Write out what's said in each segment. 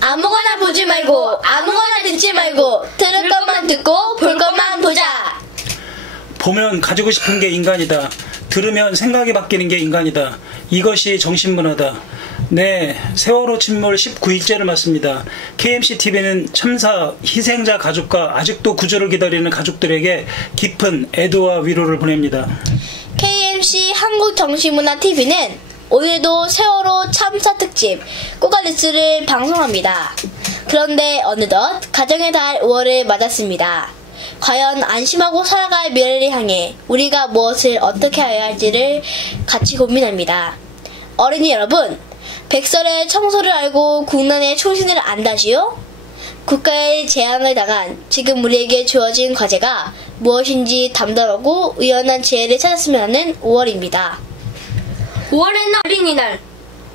아무거나 보지 말고 아무거나 듣지 말고 들을 것만 듣고 볼 것만 보자. 보면 가지고 싶은 게 인간이다. 들으면 생각이 바뀌는 게 인간이다. 이것이 정신문화다. 네, 세월호 침몰 19일째를 맞습니다. KMCTV는 참사 희생자 가족과 아직도 구조를 기다리는 가족들에게 깊은 애도와 위로를 보냅니다. KMC 한국정신문화TV는 오늘도 세월호 참사 특집 꼬갈뉴스를 방송합니다. 그런데 어느덧 가정의 달 5월을 맞았습니다. 과연 안심하고 살아갈 미래를 향해 우리가 무엇을 어떻게 해야 할지를 같이 고민합니다. 어린이 여러분, 백설의 청소를 알고 국난의 초신을 안다시요? 국가의 재앙을 당한 지금 우리에게 주어진 과제가 무엇인지 담담하고 의연한 지혜를 찾았으면 하는 5월입니다. 5월에는 어린이날,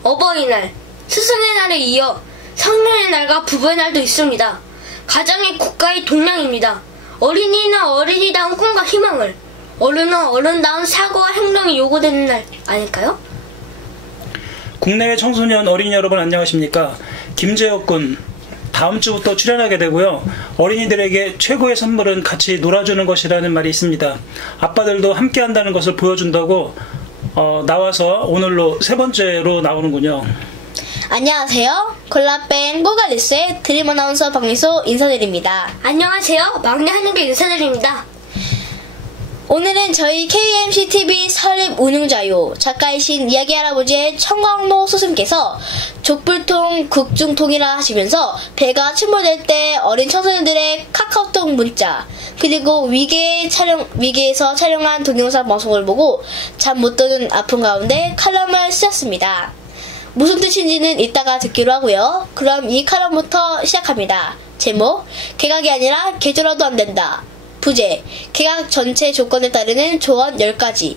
어버이날, 스승의 날에 이어 성년의 날과 부부의 날도 있습니다. 가정이 국가의 동량입니다. 어린이는 어린이다운 꿈과 희망을, 어른은 어른다운 사고와 행동이 요구되는 날 아닐까요? 국내외 청소년 어린이 여러분 안녕하십니까? 김재혁 군 다음 주부터 출연하게 되고요. 어린이들에게 최고의 선물은 같이 놀아주는 것이라는 말이 있습니다. 아빠들도 함께 한다는 것을 보여준다고 나와서 오늘로 세 번째로 나오는군요. 안녕하세요. 골라뺀 꼬갈뉴스의 드림 아나운서 박미소 인사드립니다. 안녕하세요. 막내 한영규 인사드립니다. 오늘은 저희 KMCTV 설립 운영자요 작가이신 이야기 할아버지의 청광로 스승께서 족불통 국중통이라 하시면서 배가 침몰될 때 어린 청소년들의 카카오톡 문자 그리고 위기에서 촬영한 동영상 방송을 보고 잠 못 드는 아픔 가운데 칼럼을 쓰셨습니다. 무슨 뜻인지는 이따가 듣기로 하고요. 그럼 이 칼럼부터 시작합니다. 제목, 개각이 아니라 개조라도 안 된다. 부제, 개각 전체 조건에 따르는 조언 10가지.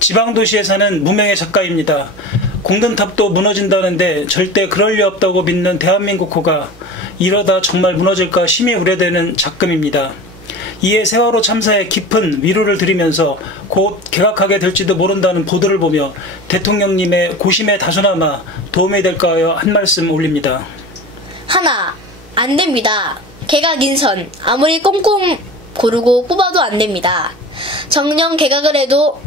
지방도시에 사는 무명의 작가입니다. 공든탑도 무너진다는데 절대 그럴 리 없다고 믿는 대한민국 호가 이러다 정말 무너질까 심히 우려되는 작금입니다. 이에 세월호 참사에 깊은 위로를 드리면서 곧 개각하게 될지도 모른다는 보도를 보며 대통령님의 고심에 다소나마 도움이 될까 하여 한 말씀 올립니다. 하나, 안 됩니다. 개각 인선, 아무리 꼼꼼 고르고 뽑아도 안 됩니다. 정령 개각을 해도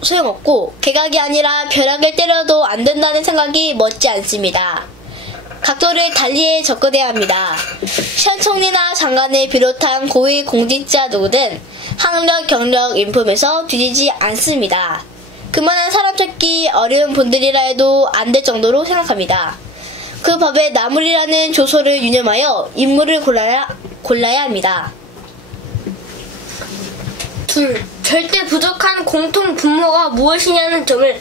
소용없고 개각이 아니라 벼락을 때려도 안 된다는 생각이 멋지 않습니다. 각도를 달리해 접근해야 합니다. 시한총리나 장관을 비롯한 고위 공직자 누구든 학력, 경력, 인품에서 뒤지지 않습니다. 그만한 사람 찾기 어려운 분들이라 해도 안 될 정도로 생각합니다. 그 법에 나물이라는 조소를 유념하여 인물을 골라야 합니다. 둘, 절대 부족한 공통 분모가 무엇이냐는 점을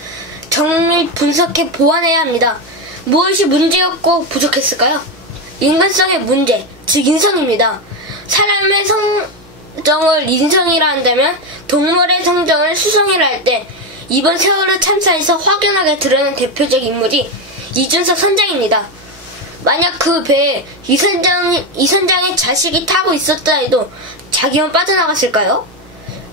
정밀 분석해 보완해야 합니다. 무엇이 문제였고 부족했을까요? 인간성의 문제, 즉 인성입니다. 사람의 성정을 인성이라 한다면 동물의 성정을 수성이라 할 때 이번 세월호 참사에서 확연하게 드러난 대표적 인물이 이준석 선장입니다. 만약 그 배에 이 선장의 자식이 타고 있었다 해도 자기만 빠져나갔을까요?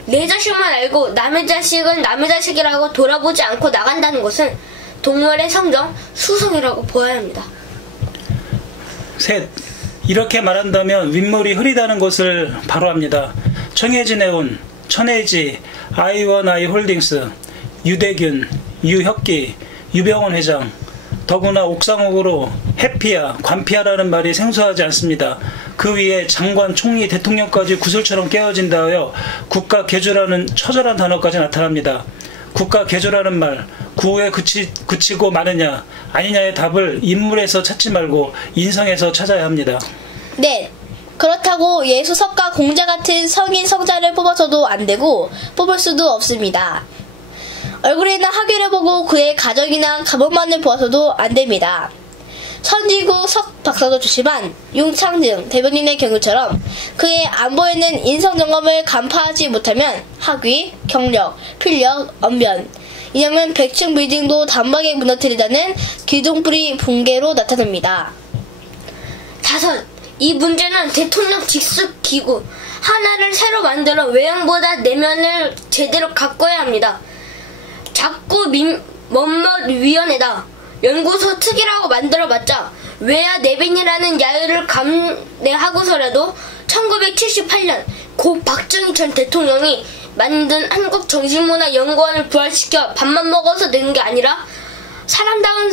내 자식만 알고 남의 자식은 남의 자식이라고 돌아보지 않고 나간다는 것은 동물의 성정, 수성이라고 보아야 합니다. 셋, 이렇게 말한다면 윗물이 흐리다는 것을 바로 합니다. 청해진해운, 천해지, 아이원아이 홀딩스, 유대균, 유혁기, 유병원 회장, 더구나 옥상옥으로 해피야, 관피야라는 말이 생소하지 않습니다. 그 위에 장관, 총리, 대통령까지 구슬처럼 깨어진다 하여 국가 개조라는 처절한 단어까지 나타납니다. 국가 개조라는 말, 구호에 그치고 마느냐, 아니냐의 답을 인물에서 찾지 말고 인성에서 찾아야 합니다. 네, 그렇다고 예수석과 공자 같은 성인 성자를 뽑아서도 안 되고 뽑을 수도 없습니다. 얼굴이나 학위를 보고 그의 가정이나 가문만을 보아서도 안 됩니다. 선지구 석 박사도 좋지만 윤창등 대변인의 경우처럼 그의 안보이는 인성점검을 간파하지 못하면 학위, 경력, 필력, 언변, 이념은 100층 빌딩도 단박에 무너뜨리다는 기둥뿌리 붕괴로 나타납니다. 다섯, 이 문제는 대통령 직속 기구 하나를 새로 만들어 외형보다 내면을 제대로 가꿔야 합니다. 자꾸 멋멋위원회다. 연구소 특이라고 만들어봤자 외야 내빈이라는 야유를 감내하고서라도 1978년 고 박정희 전 대통령이 만든 한국정신문화연구원을 부활시켜 밥만 먹어서 되는 게 아니라 사람다운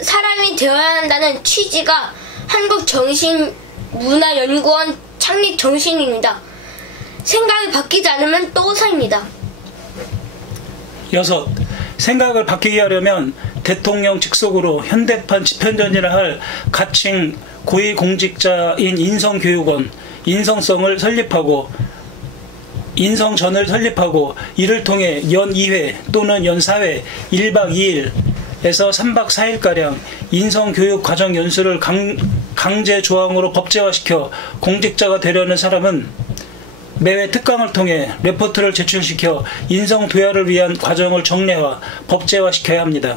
사람이 되어야 한다는 취지가 한국정신문화연구원 창립 정신입니다. 생각이 바뀌지 않으면 또 호사입니다. 6. 생각을 바뀌게 하려면 대통령 직속으로 현대판 집현전이라 할 가칭 고위공직자인 인성교육원, 인성성을 설립하고 인성전을 설립하고 이를 통해 연 2회 또는 연 4회 1박 2일에서 3박 4일가량 인성교육 과정 연수를 강제 조항으로 법제화시켜 공직자가 되려는 사람은 매회 특강을 통해 레포트를 제출시켜 인성도야를 위한 과정을 정례화, 법제화시켜야 합니다.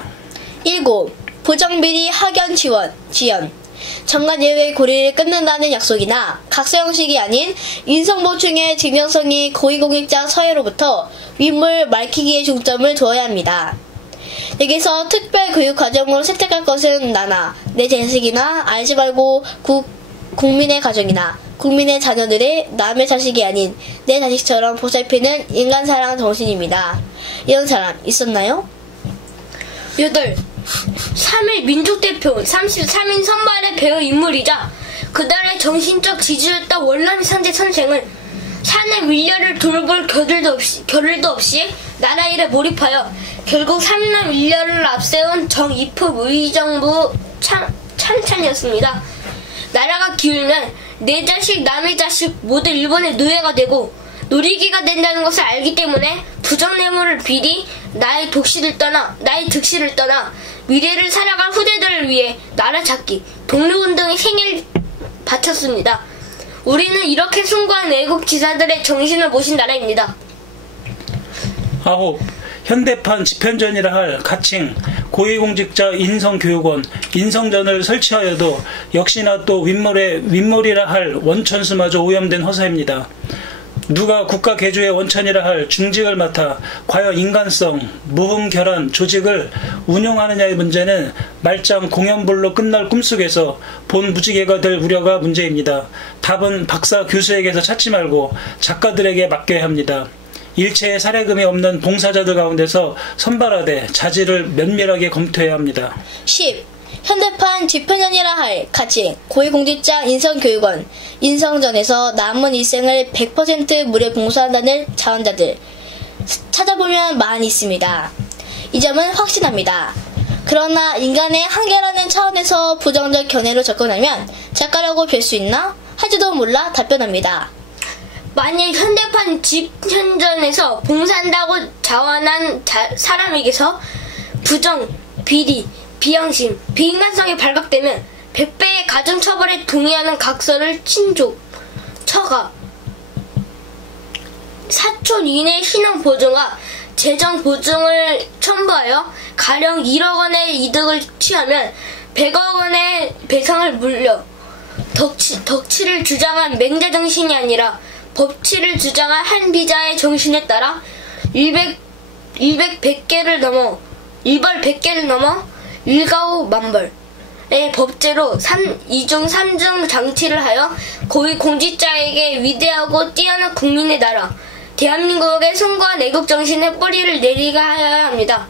7. 부정비리 학연 지연 정관예외 고리를 끊는다는 약속이나 각서 형식이 아닌 인성보충의 증명성이 고위공직자 서해로부터 윗물 맑히기에 중점을 두어야 합니다. 여기서 특별교육과정으로 채택할 것은 나나 내 자식이나 알지 말고 국민의 가족이나 국민의 자녀들의 남의 자식이 아닌 내 자식처럼 보살피는 인간사랑 정신입니다. 이런 사람 있었나요? 8. 3일 민족대표 33인 선발의 배우 인물이자 그달의 정신적 지주였던 원란이 산재 선생은 사내 밀려를 돌볼 겨를도 없이 나라 일에 몰입하여 결국 3년 밀려를 앞세운 정이프 의정부 찬찬이었습니다. 나라가 기울면 내 자식 남의 자식 모두 일본의 노예가 되고 놀이기가 된다는 것을 알기 때문에 부정뇌물을 비리 나의 득실을 떠나 미래를 살아갈 후대들을 위해 나라 찾기 독립운동의 생애를 바쳤습니다. 우리는 이렇게 숭고한 애국 지사들의 정신을 모신 나라입니다. 9. 현대판 집현전이라 할 가칭 고위공직자 인성교육원 인성전을 설치하여도 역시나 또 윗물이라 할 원천수마저 오염된 허사입니다. 누가 국가 개조의 원천이라 할 중직을 맡아 과연 인간성, 무흠결한 조직을 운영하느냐의 문제는 말짱 공연불로 끝날 꿈속에서 본 무지개가 될 우려가 문제입니다. 답은 박사 교수에게서 찾지 말고 작가들에게 맡겨야 합니다. 일체의 사례금이 없는 봉사자들 가운데서 선발하되 자질을 면밀하게 검토해야 합니다. 10. 현대판 집현전이라 할 가칭 고위공직자 인성교육원 인성전에서 남은 일생을 100% 물에 봉사한다는 자원자들 찾아보면 많이 있습니다. 이 점은 확신합니다. 그러나 인간의 한계라는 차원에서 부정적 견해로 접근하면 작가라고 뵐 수 있나? 할지도 몰라 답변합니다. 만일 현대판 집현전에서 봉사한다고 자원한 사람에게서 부정, 비리, 비양심, 비인간성이 발각되면 100배의 가중처벌에 동의하는 각서를 친족, 처가, 사촌 이내 신앙보증과 재정보증을 첨부하여 가령 1억 원의 이득을 취하면 100억 원의 배상을 물려 덕치를 주장한 맹자정신이 아니라 법치를 주장한 한비자의 정신에 따라 일벌 100개를 넘어 일가오 만벌의 법제로 2중 3중 장치를 하여 고위공직자에게 위대하고 뛰어난 국민의 나라 대한민국의 숭고한 애국정신의 뿌리를 내리게 하여야 합니다.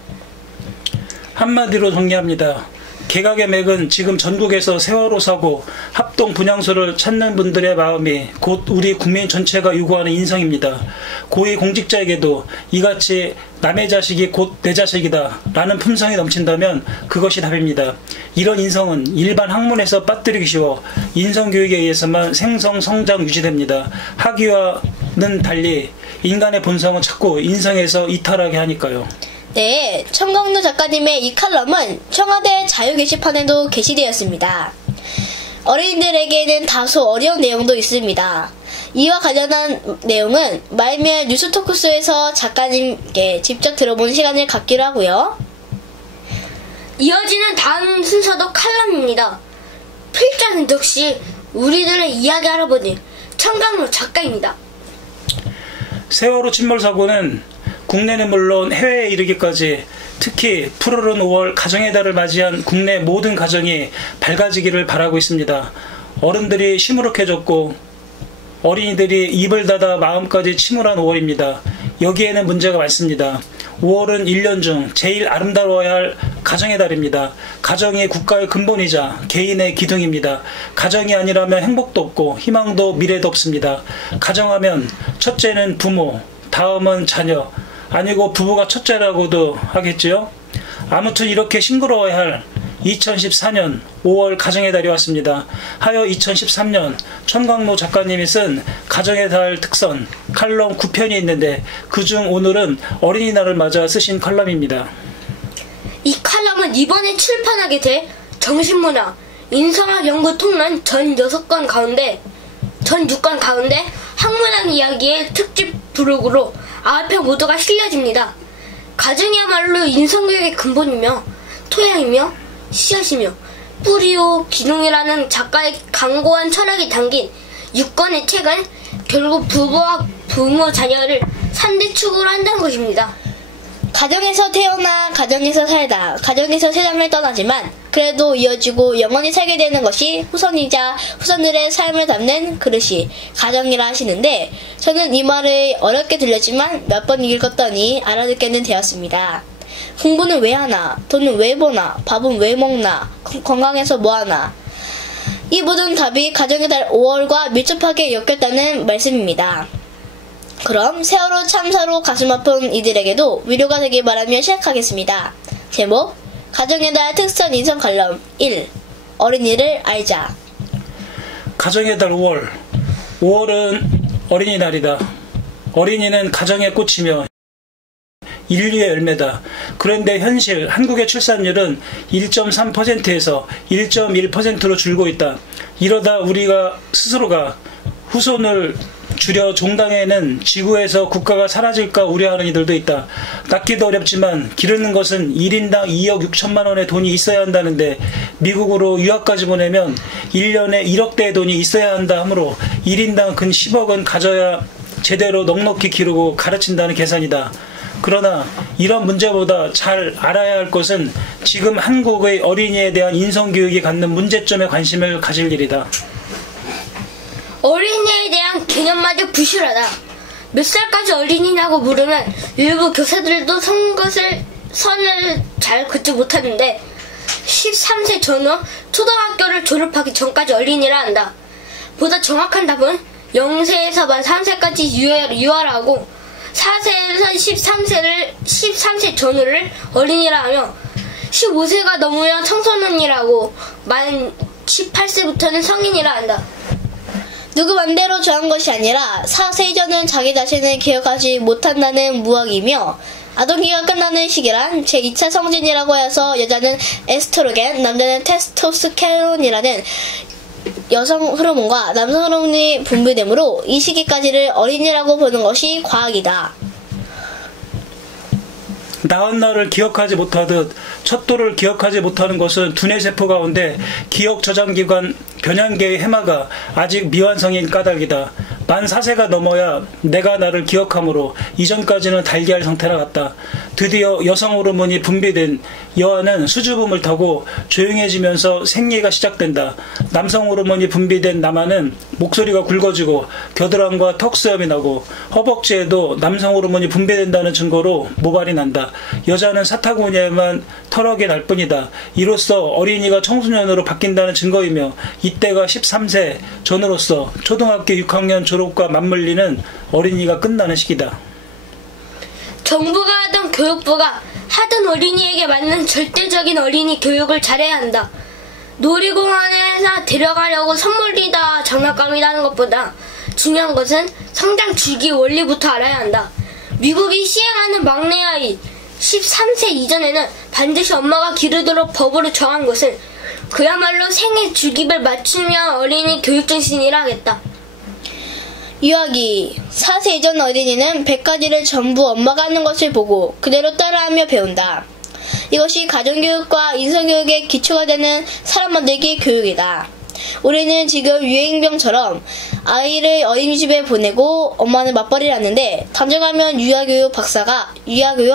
한마디로 정리합니다. 개각의 맥은 지금 전국에서 세월호 사고, 합동 분향소를 찾는 분들의 마음이 곧 우리 국민 전체가 요구하는 인성입니다. 고위 공직자에게도 이같이 남의 자식이 곧 내 자식이다 라는 품성이 넘친다면 그것이 답입니다. 이런 인성은 일반 학문에서 빠뜨리기 쉬워 인성교육에 의해서만 생성, 성장, 유지됩니다. 학위와는 달리 인간의 본성은 자꾸 인성에서 이탈하게 하니까요. 네, 청강루 작가님의 이 칼럼은 청와대 자유 게시판에도 게시되었습니다. 어린이들에게는 다소 어려운 내용도 있습니다. 이와 관련한 내용은 말미에 뉴스 토크쇼에서 작가님께 직접 들어본 시간을 갖기로 하고요. 이어지는 다음 순서도 칼럼입니다. 필자는 역시 우리들의 이야기 할아버지 청강로 작가입니다. 세월호 침몰 사고는 국내는 물론 해외에 이르기까지 특히 푸르른 5월 가정의 달을 맞이한 국내 모든 가정이 밝아지기를 바라고 있습니다. 어른들이 시무룩해졌고 어린이들이 입을 닫아 마음까지 침울한 5월입니다. 여기에는 문제가 많습니다. 5월은 1년 중 제일 아름다워야 할 가정의 달입니다. 가정이 국가의 근본이자 개인의 기둥입니다. 가정이 아니라면 행복도 없고 희망도 미래도 없습니다. 가정하면 첫째는 부모, 다음은 자녀, 아니고 부부가 첫째라고도 하겠지요. 아무튼 이렇게 싱그러워야 할 2014년 5월 가정의 달이 왔습니다. 하여 2013년 천광로 작가님이 쓴 가정의 달 특선 칼럼 9편이 있는데 그중 오늘은 어린이날을 맞아 쓰신 칼럼입니다. 이 칼럼은 이번에 출판하게 될 정신문화 인성학 연구 통론 전 6권 가운데 학문학 이야기의 특집 부록으로 9편 모두가 실려집니다. 가정이야말로 인성교육의 근본이며 토양이며 씨앗이며 뿌리요 기둥이라는 작가의 강고한 철학이 담긴 6권의 책은 결국 부부와 부모 자녀를 3대 축으로 한다는 것입니다. 가정에서 태어나 가정에서 살다 가정에서 세상을 떠나지만 그래도 이어지고 영원히 살게 되는 것이 후손이자 후손들의 삶을 담는 그릇이 가정이라 하시는데 저는 이 말을 어렵게 들렸지만 몇 번 읽었더니 알아듣게는 되었습니다. 공부는 왜 하나? 돈은 왜 버나? 밥은 왜 먹나? 건강해서 뭐 하나? 이 모든 답이 가정의 달 5월과 밀접하게 엮였다는 말씀입니다. 그럼 세월호 참사로 가슴 아픈 이들에게도 위로가 되길 바라며 시작하겠습니다. 제목 가정의 달 특선 인성 칼럼 1. 어린이를 알자. 가정의 달 5월. 5월은 어린이날이다. 어린이는 가정의 꽃이며 인류의 열매다. 그런데 현실 한국의 출산율은 1.3%에서 1.1%로 줄고 있다. 이러다 우리가 스스로가 후손을 줄여 종당에는 지구에서 국가가 사라질까 우려하는 이들도 있다. 낳기도 어렵지만 기르는 것은 1인당 2억 6천만 원의 돈이 있어야 한다는데 미국으로 유학까지 보내면 1년에 1억 대의 돈이 있어야 한다 하므로 1인당 근 10억은 가져야 제대로 넉넉히 기르고 가르친다는 계산이다. 그러나 이런 문제보다 잘 알아야 할 것은 지금 한국의 어린이에 대한 인성교육이 갖는 문제점에 관심을 가질 일이다. 어린이에 대한 개념마저 부실하다. 몇 살까지 어린이라고 물으면 일부 교사들도 선을 잘 긋지 못하는데 13세 전후 초등학교를 졸업하기 전까지 어린이라 한다. 보다 정확한 답은 0세에서 만 3세까지 유아라고 4세에서 13세 전후를 어린이라 하며 15세가 넘으면 청소년이라고 만 18세부터는 성인이라 한다. 누구 맘대로 정한 것이 아니라 4세 이전은 자기 자신을 기억하지 못한다는 무학이며 아동기가 끝나는 시기란 제2차 성진이라고 해서 여자는 에스트로겐, 남자는 테스토스테론이라는 여성 호르몬과 남성 호르몬이 분비되므로 이 시기까지를 어린이라고 보는 것이 과학이다. 낳은 날을 기억하지 못하듯 척도를 기억하지 못하는 것은 두뇌세포 가운데 기억저장기관 변형계의 해마가 아직 미완성인 까닭이다. 만 4세가 넘어야 내가 나를 기억하므로 이전까지는 달걀 상태라 같다. 드디어 여성 호르몬이 분비된 여아는 수줍음을 타고 조용해지면서 생리가 시작된다. 남성 호르몬이 분비된 남아는 목소리가 굵어지고 겨드랑이와 턱수염이 나고 허벅지에도 남성 호르몬이 분비된다는 증거로 모발이 난다. 여자는 사타구니에만 털어게 날 뿐이다. 이로써 어린이가 청소년으로 바뀐다는 증거이며 이때가 13세 전으로서 초등학교 6학년 졸업과 맞물리는 어린이가 끝나는 시기다. 정부가 하던 교육부가 하던 어린이에게 맞는 절대적인 어린이 교육을 잘해야 한다. 놀이공원에서 데려가려고 선물이다 장난감이다 하는 것보다 중요한 것은 성장 주기 원리부터 알아야 한다. 미국이 시행하는 막내 아이 13세 이전에는 반드시 엄마가 기르도록 법으로 정한 것은 그야말로 생애 주기를 맞추며 어린이 교육 정신이라 하겠다. 유아기 4세 이전 어린이는 100가지를 전부 엄마가 하는 것을 보고 그대로 따라하며 배운다. 이것이 가정교육과 인성교육의 기초가 되는 사람 만들기 교육이다. 우리는 지금 유행병처럼 아이를 어린이집에 보내고 엄마는 맞벌이를 하는데 단정하면 유아교육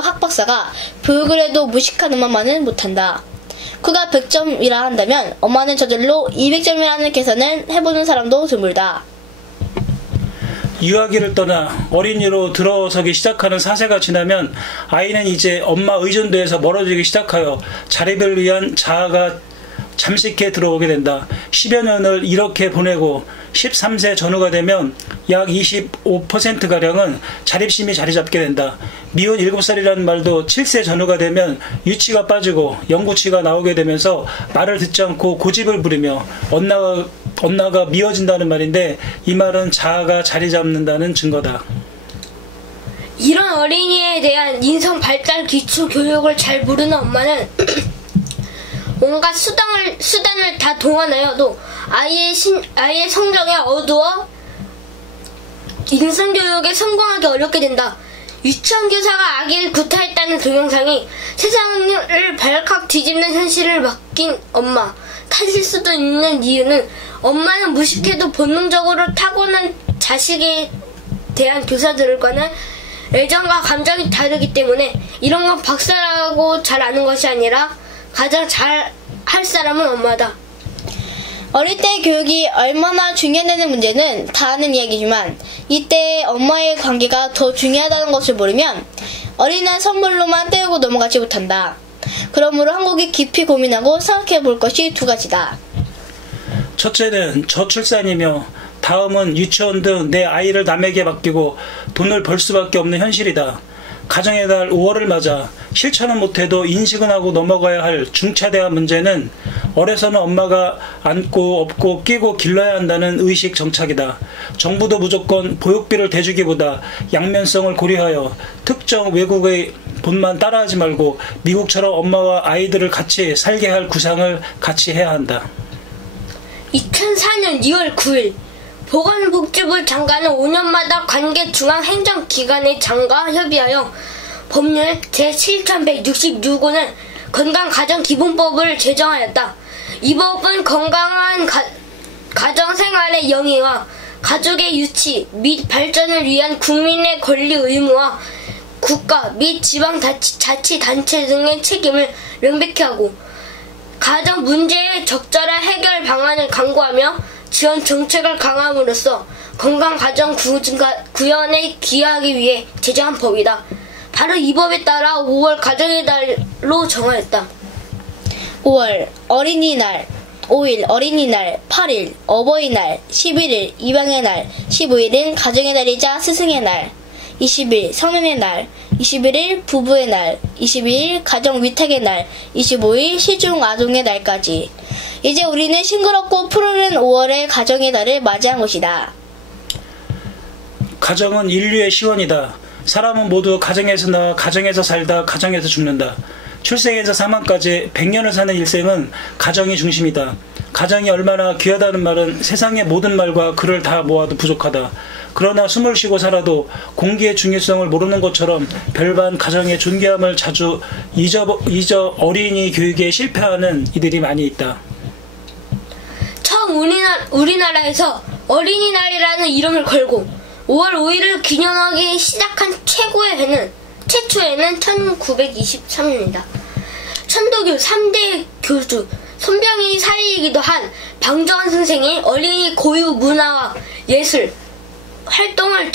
학박사가 교육을 해도 무식한 엄마만은 못한다. 그가 100점이라 한다면 엄마는 저절로 200점이라는 계산을 해보는 사람도 드물다. 유아기를 떠나 어린이로 들어서기 시작하는 4세가 지나면 아이는 이제 엄마 의존도에서 멀어지기 시작하여 자립을 위한 자아가 잠식해 들어오게 된다. 10여 년을 이렇게 보내고 13세 전후가 되면 약 25%가량은 자립심이 자리 잡게 된다. 미운 7살이라는 말도 7세 전후가 되면 유치가 빠지고 영구치가 나오게 되면서 말을 듣지 않고 고집을 부리며 언나가 미워진다는 말인데, 이 말은 자아가 자리 잡는다는 증거다. 이런 어린이에 대한 인성 발달 기초 교육을 잘 모르는 엄마는 온갖 수단을 다 동원하여도 아이의 성장에 어두워 인성 교육에 성공하기 어렵게 된다. 유치원 교사가 아기를 구타했다는 동영상이 세상을 발칵 뒤집는 현실을 맡긴 엄마 탓일 수도 있는 이유는, 엄마는 무식해도 본능적으로 타고난 자식에 대한 교사들과는 애정과 감정이 다르기 때문에 이런 건 박사라고 잘 아는 것이 아니라 가장 잘 할 사람은 엄마다. 어릴 때 교육이 얼마나 중요하다는 문제는 다 아는 이야기지만 이때 엄마의 관계가 더 중요하다는 것을 모르면 어린이날 선물로만 때우고 넘어가지 못한다. 그러므로 한국이 깊이 고민하고 생각해 볼 것이 두 가지다. 첫째는 저출산이며 다음은 유치원 등 내 아이를 남에게 맡기고 돈을 벌 수밖에 없는 현실이다. 가정의 달 5월을 맞아 실천은 못해도 인식은 하고 넘어가야 할 중차대한 문제는 어려서는 엄마가 안고 업고 끼고 길러야 한다는 의식 정착이다. 정부도 무조건 보육비를 대주기보다 양면성을 고려하여 특정 외국의 본만 따라하지 말고 미국처럼 엄마와 아이들을 같이 살게 할 구상을 같이 해야 한다. 2004년 2월 9일 보건복지부 장관은 5년마다 관계 중앙행정기관의 장과 협의하여 법률 제7166호는 건강가정기본법을 제정하였다. 이 법은 건강한 가정생활의 영위와 가족의 유치 및 발전을 위한 국민의 권리 의무와 국가 및 지방자치단체 등의 책임을 명백히 하고 가정 문제의 적절한 해결 방안을 강구하며 지원 정책을 강화함으로써 건강가정 구현에 기여하기 위해 제정한 법이다. 바로 이 법에 따라 5월 가정의 달로 정하였다. 5월 어린이날, 5일 어린이날, 8일 어버이날, 11일 이방의 날, 15일은 가정의 달이자 스승의 날, 20일 성년의 날, 21일 부부의 날, 22일 가정 위탁의 날, 25일 시중 아동의 날까지. 이제 우리는 싱그럽고 푸르른 5월의 가정의 달을 맞이한 것이다. 가정은 인류의 시원이다. 사람은 모두 가정에서 나와 가정에서 살다 가정에서 죽는다. 출생에서 사망까지 100년을 사는 일생은 가정이 중심이다. 가정이 얼마나 귀하다는 말은 세상의 모든 말과 글을 다 모아도 부족하다. 그러나 숨을 쉬고 살아도 공기의 중요성을 모르는 것처럼 별반 가정의 존귀함을 자주 잊어 어린이 교육에 실패하는 이들이 많이 있다. 처음 우리나라에서 어린이날이라는 이름을 걸고 5월 5일을 기념하기 시작한 최초에는 1923년이다. 천도교 3대 교주 손병희 사이이기도 한 방정환 선생이 어린이 고유 문화와 예술 활동을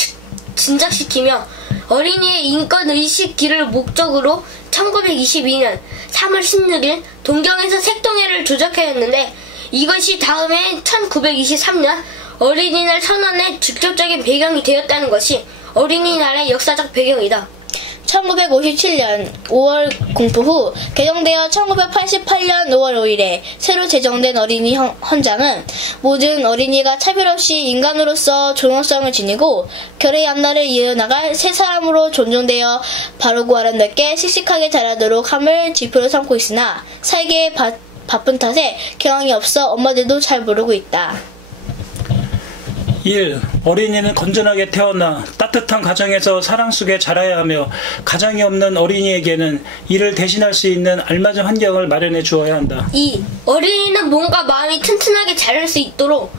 진작시키며 어린이의 인권의식 기를 목적으로 1922년 3월 16일 동경에서 색동회를 조작하였는데, 이것이 다음해 1923년 어린이날 선언의 직접적인 배경이 되었다는 것이 어린이날의 역사적 배경이다. 1957년 5월 공포 후 개정되어 1988년 5월 5일에 새로 제정된 어린이 헌장은 모든 어린이가 차별 없이 인간으로서 존엄성을 지니고 결의 앞날을 이어나갈 새 사람으로 존중되어 바르고 아름답게 씩씩하게 자라도록 함을 지표로 삼고 있으나 살기에 바쁜 탓에 경황이 없어 엄마들도 잘 모르고 있다. 1. 어린이는 건전하게 태어나 따뜻한 가정에서 사랑 속에 자라야 하며 가정이 없는 어린이에게는 이를 대신할 수 있는 알맞은 환경을 마련해 주어야 한다. 2. 어린이는 몸과 마음이 튼튼하게 자랄 수 있도록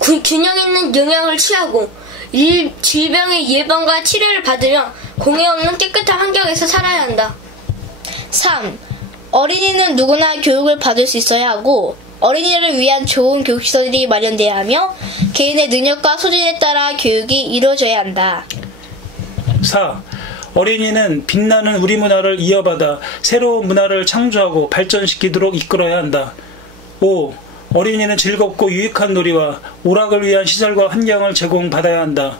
균형 있는 영양을 취하고 질병의 예방과 치료를 받으며 공해 없는 깨끗한 환경에서 살아야 한다. 3. 어린이는 누구나 교육을 받을 수 있어야 하고 어린이를 위한 좋은 교육시설이 마련돼야 하며 개인의 능력과 소질에 따라 교육이 이루어져야 한다. 4. 어린이는 빛나는 우리 문화를 이어받아 새로운 문화를 창조하고 발전시키도록 이끌어야 한다. 5. 어린이는 즐겁고 유익한 놀이와 오락을 위한 시설과 환경을 제공받아야 한다.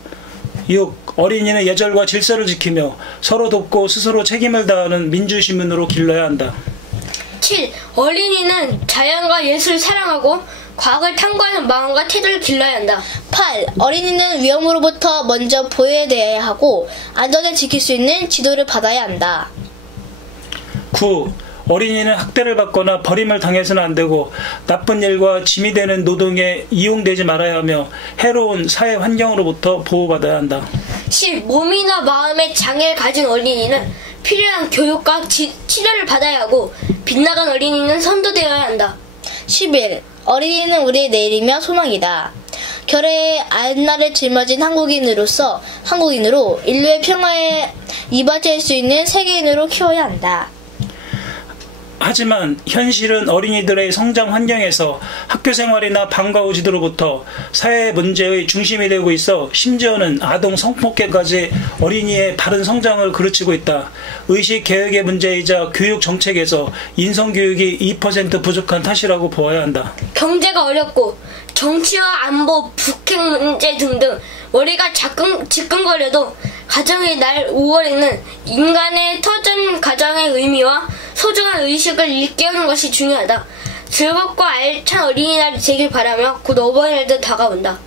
6. 어린이는 예절과 질서를 지키며 서로 돕고 스스로 책임을 다하는 민주시민으로 길러야 한다. 7. 어린이는 자연과 예술을 사랑하고 과학을 탐구하는 마음과 태도를 길러야 한다. 8. 어린이는 위험으로부터 먼저 보호해야 하고 안전을 지킬 수 있는 지도를 받아야 한다. 9. 어린이는 학대를 받거나 버림을 당해서는 안 되고 나쁜 일과 짐이 되는 노동에 이용되지 말아야 하며 해로운 사회 환경으로부터 보호받아야 한다. 10. 몸이나 마음의 장애를 가진 어린이는 필요한 교육과 치료를 받아야 하고 빗나간 어린이는 선도되어야 한다. 11. 어린이는 우리의 내일이며 소망이다. 결의의 앞날을 짊어진 한국인으로 인류의 평화에 이바지할 수 있는 세계인으로 키워야 한다. 하지만 현실은 어린이들의 성장 환경에서 학교 생활이나 방과 후 지도로부터 사회 문제의 중심이 되고 있어 심지어는 아동 성폭행까지 어린이의 바른 성장을 그르치고 있다. 의식 개혁의 문제이자 교육 정책에서 인성교육이 2% 부족한 탓이라고 보아야 한다. 경제가 어렵고 정치와 안보, 북핵 문제 등등 머리가 지끈거려도 가정의 날 5월에는 인간의 터전 가정의 의미와 소중한 의식을 일깨우는 것이 중요하다. 즐겁고 알찬 어린이날이 되길 바라며 곧 어버이날도 다가온다.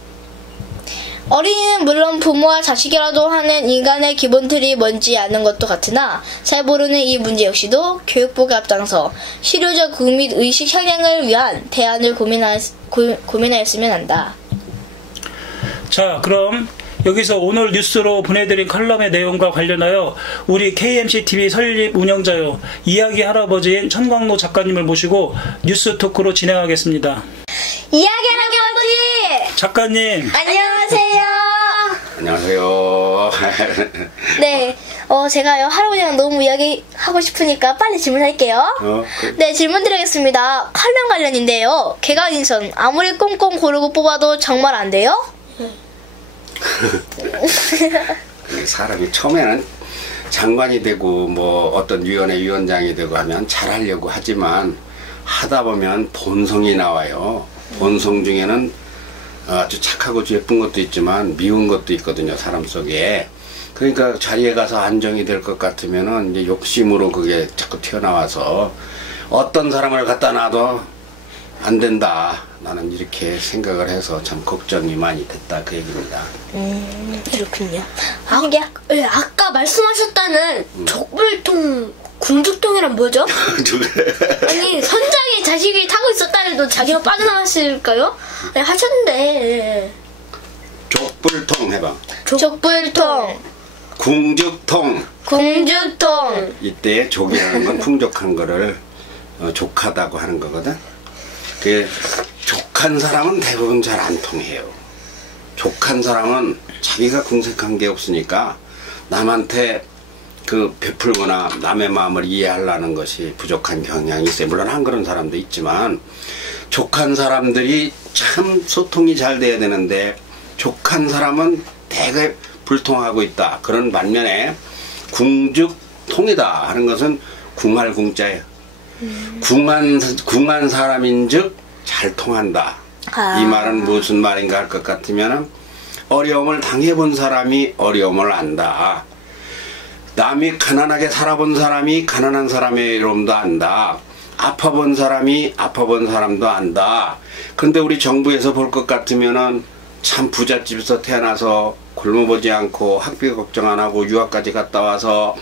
어린이는 물론 부모와 자식이라도 하는 인간의 기본 틀이 뭔지 아는 것도 같으나 잘 모르는 이 문제 역시도 교육부가 앞장서 실효적 국민 의식 향양을 위한 대안을 고민하였으면 한다. 자, 그럼 여기서 오늘 뉴스로 보내드린 칼럼의 내용과 관련하여 우리 KMCTV 설립 운영자요 이야기 할아버지인 천광로 작가님을 모시고 뉴스 토크로 진행하겠습니다. 이야기 할아버지! 작가님! 안녕하세요. 안녕하세요. 네, 제가요 할아버지랑 너무 이야기하고 싶으니까 빨리 질문할게요. 그래. 네, 질문 드리겠습니다. 칼럼 관련인데요. 개각인선 아무리 꽁꽁 고르고 뽑아도 정말 안 돼요? 사람이 처음에는 장관이 되고 뭐 어떤 위원회 위원장이 되고 하면 잘하려고 하지만 하다 보면 본성이 나와요. 본성 중에는 아주 착하고 예쁜 것도 있지만 미운 것도 있거든요, 사람 속에. 그러니까 자리에 가서 안정이 될 것 같으면은 이제 욕심으로 그게 자꾸 튀어나와서 어떤 사람을 갖다 놔도 안 된다. 나는 이렇게 생각을 해서 참 걱정이 많이 됐다, 그 얘기입니다. 그렇군요. 아까 말씀하셨다는 족불통, 궁죽통이란 뭐죠? 아니, 선장이 자식이 타고 있었다 해도 자기가 빠져나갔을까요? 네, 하셨는데. 족불통 해봐. 족불통, 궁죽통. 궁죽통. 이때 족이라는 건 풍족한 거를 족하다고 하는 거거든. 그 족한 사람은 대부분 잘 안 통해요. 족한 사람은 자기가 궁색한 게 없으니까 남한테 그 베풀거나 남의 마음을 이해하려는 것이 부족한 경향이 있어요. 물론 한 그런 사람도 있지만 족한 사람들이 참 소통이 잘 돼야 되는데 족한 사람은 되게 불통하고 있다. 그런 반면에 궁죽통이다 하는 것은 궁할 궁자예요. 궁한 사람인즉 잘 통한다. 이 말은 무슨 말인가 할 것 같으면 어려움을 당해본 사람이 어려움을 안다. 남이 가난하게 살아본 사람이 가난한 사람의 어려움도 안다. 아파본 사람이 아파본 사람도 안다. 그런데 우리 정부에서 볼 것 같으면은 참 부잣집에서 태어나서 굶어보지 않고 학비 걱정 안 하고 유학까지 갔다 와서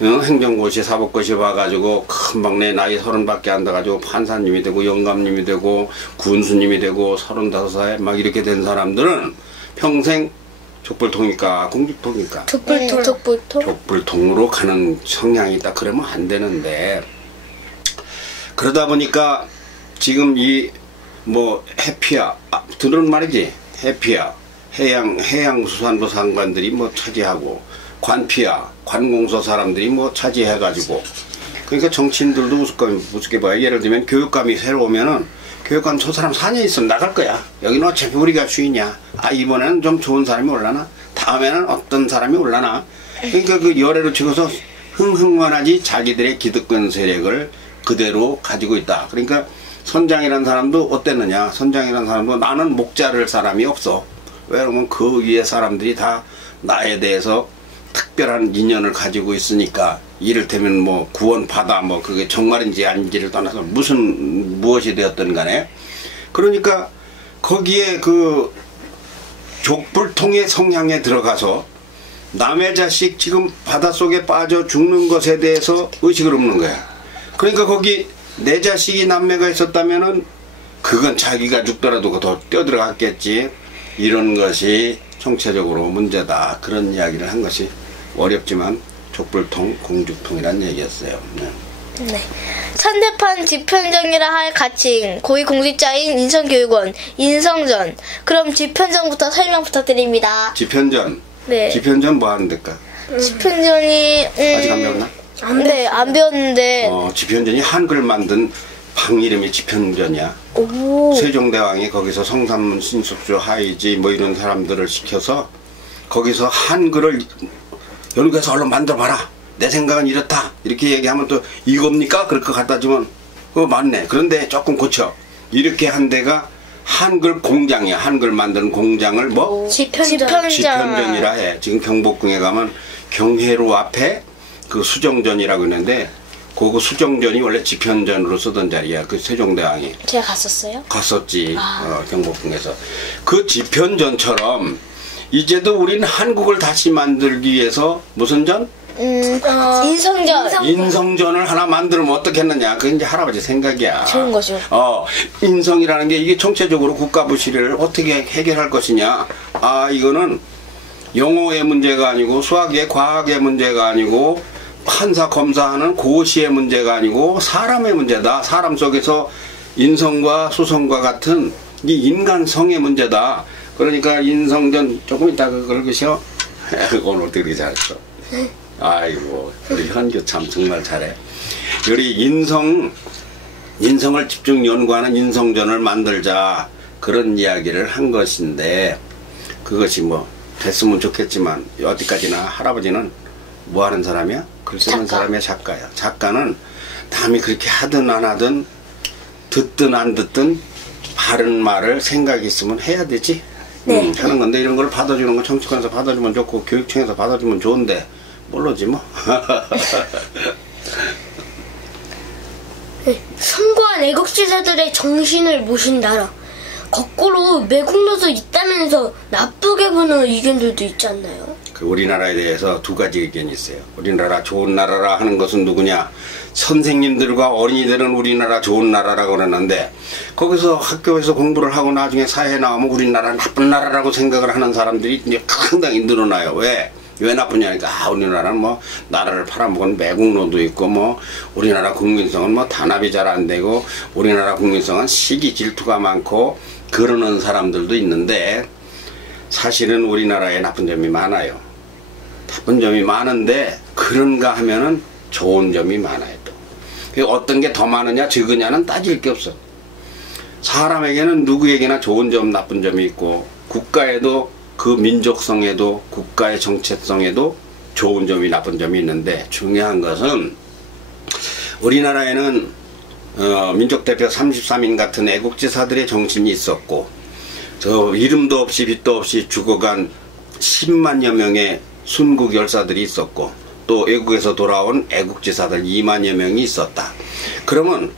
행정고시 사법고시 봐가지고 금방 내 나이 30밖에 안 돼가지고 판사님이 되고 영감님이 되고 군수님이 되고 35살 막 이렇게 된 사람들은 평생 족불통일까 공주통일까? 족불통. 족불통. 족불통으로 가는 성향이 있다 그러면 안 되는데, 그러다 보니까 지금 이 뭐 해피야 들은 말이지. 해피야 해양수산부 상관들이 뭐 차지하고, 관피야 관공서 사람들이 뭐 차지해가지고, 그러니까 정치인들도 우습게 봐요. 예를 들면 교육감이 새로 오면은, 교육감 저 사람 4년 있으면 나갈 거야. 여기는 어차피 우리가 주인이야. 아, 이번에는 좀 좋은 사람이 올라나? 다음에는 어떤 사람이 올라나? 그러니까 그 열애로 치고서 흥흥만하지 자기들의 기득권 세력을 그대로 가지고 있다. 그러니까 선장이라는 사람도 어땠느냐? 선장이라는 사람도 나는 목자를 사람이 없어. 왜냐면 그 위에 사람들이 다 나에 대해서 특별한 인연을 가지고 있으니까, 이를테면 뭐 구원받아 뭐 그게 정말인지 아닌지를 떠나서 무엇이 되었든 간에, 그러니까 거기에 그 족불통의 성향에 들어가서 남의 자식 지금 바닷속에 빠져 죽는 것에 대해서 의식을 없는 거야. 그러니까 거기 내 자식이 남매가 있었다면은 그건 자기가 죽더라도 더 뛰어들어갔겠지. 이런 것이 총체적으로 문제다. 그런 이야기를 한 것이 어렵지만 족불통, 공주통이란 얘기였어요. 네. 네. 선대판 지편정이라 할 가칭 고위공직자인 인성교육원 인성전. 그럼 지편정부터 설명 부탁드립니다. 지편전. 네. 지편전 뭐 하는 데일까? 지편정이 아직 안 배웠나? 네, 안 배웠는데. 지편전이 한글 만든 방 이름이 지편전이야. 오. 세종대왕이 거기서 성삼문, 신숙주, 하이지 뭐 이런 사람들을 시켜서 거기서 한글을 연구해서 얼른 만들어봐라. 내 생각은 이렇다. 이렇게 얘기하면 또 이겁니까? 그렇게 갖다 주면 맞네. 그런데 조금 고쳐. 이렇게 한 데가 한글 공장이야. 한글 만드는 공장을 뭐? 지편전이라 해. 지금 경복궁에 가면 경회로 앞에 그 수정전이라고 있는데, 그거 수정전이 원래 지편전으로 쓰던 자리야. 그 세종대왕이. 제가 갔었어요? 갔었지. 경복궁에서. 그 지편전처럼 이제도 우린 한국을 다시 만들기 위해서 무슨 전? 인성전. 인성전을 하나 만들면 어떻겠느냐. 그게 이제 할아버지 생각이야. 좋은 거죠. 인성이라는 게 이게 총체적으로 국가부실을 어떻게 해결할 것이냐. 이거는 영어의 문제가 아니고, 수학의 과학의 문제가 아니고, 판사 검사하는 고시의 문제가 아니고 사람의 문제다. 사람 속에서 인성과 수성과 같은 이 인간성의 문제다. 그러니까 인성전 조금 이따 그걸 그셔. 오늘 되게 잘했어. 아이고, 우리 현규 참 정말 잘해. 우리 인성을 집중 연구하는 인성전을 만들자, 그런 이야기를 한 것인데, 그것이 뭐 됐으면 좋겠지만 어디까지나 할아버지는 뭐 하는 사람이야? 글 쓰는 사람의 작가야. 작가는 남이 그렇게 하든 안 하든, 듣든 안 듣든 바른 말을 생각이 있으면 해야 되지. 네. 하는 건데, 이런 걸 받아주는 건 정치권에서 받아주면 좋고 교육청에서 받아주면 좋은데 모르지 뭐. 숭고한 애국지사들의 정신을 모신 나라. 거꾸로 매국노도 있다면서 나쁘게 보는 의견들도 있지 않나요? 우리나라에 대해서 두 가지 의견이 있어요. 우리나라 좋은 나라라 하는 것은 누구냐? 선생님들과 어린이들은 우리나라 좋은 나라라고 그러는데, 거기서 학교에서 공부를 하고 나중에 사회에 나오면 우리나라 나쁜 나라라고 생각을 하는 사람들이 이제 상당히 늘어나요. 왜 나쁘냐니까, 우리나라는 뭐 나라를 팔아먹은 매국노도 있고, 뭐 우리나라 국민성은 뭐 단합이 잘 안 되고, 우리나라 국민성은 시기 질투가 많고, 그러는 사람들도 있는데, 사실은 우리나라에 나쁜 점이 많아요. 나쁜 점이 많은데 그런가 하면은 좋은 점이 많아요. 또 어떤 게 더 많으냐 적으냐는 따질 게 없어. 사람에게는 누구에게나 좋은 점 나쁜 점이 있고, 국가에도 그 민족성에도 국가의 정체성에도 좋은 점이 나쁜 점이 있는데, 중요한 것은 우리나라에는 민족대표 33인 같은 애국지사들의 정신이 있었고, 저 이름도 없이 빛도 없이 죽어간 10만여 명의 순국 열사들이 있었고, 또 외국에서 돌아온 애국지사들 2만여 명이 있었다. 그러면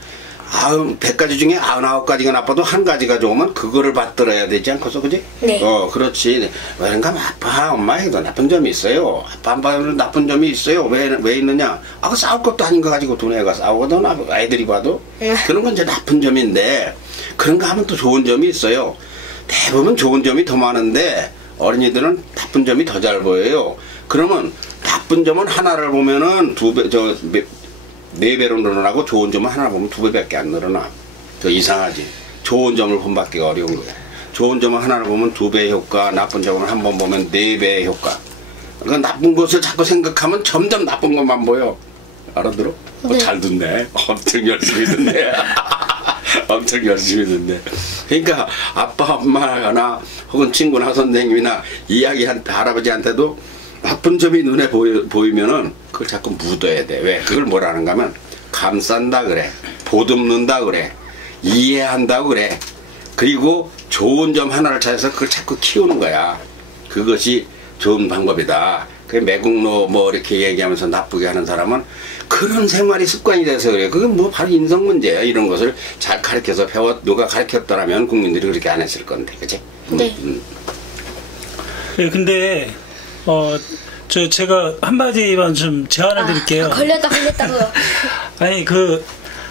100가지 중에 99가지가 나빠도 한 가지가 좋으면 그거를 받들어야 되지 않겠어, 그지? 네. 그렇지. 왜냐면 아빠, 엄마에도 나쁜 점이 있어요. 아빠, 엄마에도 나쁜 점이 있어요. 왜 있느냐? 그 싸울 것도 아닌 거 가지고 두 애가 싸우거든, 아이들이 봐도. 그런 건 이제 나쁜 점인데, 그런가 하면 또 좋은 점이 있어요. 대부분 좋은 점이 더 많은데, 어린이들은 나쁜 점이 더 잘 보여요. 그러면 나쁜 점은 하나를 보면은 네 배로 늘어나고 좋은 점은 하나 보면 2배밖에 안 늘어나. 더 이상하지. 좋은 점을 본받기가 어려운 거야. 좋은 점은 하나를 보면 2배의 효과, 나쁜 점은 한 번 보면 4배의 효과. 그러니까 나쁜 것을 자꾸 생각하면 점점 나쁜 것만 보여. 알아들어? 네. 잘 듣네. 엄청 열심히 듣네. 엄청 열심히 듣네. 그러니까 아빠, 엄마나 혹은 친구나 선생님이나 할아버지한테도 나쁜 점이 눈에 보이면은 그걸 자꾸 묻어야 돼. 왜? 그걸 뭐라는가 하면 감싼다 그래. 보듬는다 그래. 이해한다 그래. 그리고 좋은 점 하나를 찾아서 그걸 자꾸 키우는 거야. 그것이 좋은 방법이다. 그 매국노 뭐 이렇게 얘기하면서 나쁘게 하는 사람은 그런 생활이 습관이 돼서 그래. 그건 뭐 바로 인성 문제야. 이런 것을 잘 가르쳐서 누가 가르쳤더라면 국민들이 그렇게 안 했을 건데, 그치? 네. 예, 근데 제가 한마디만 좀 제안을 드릴게요. 걸렸다고요. 아니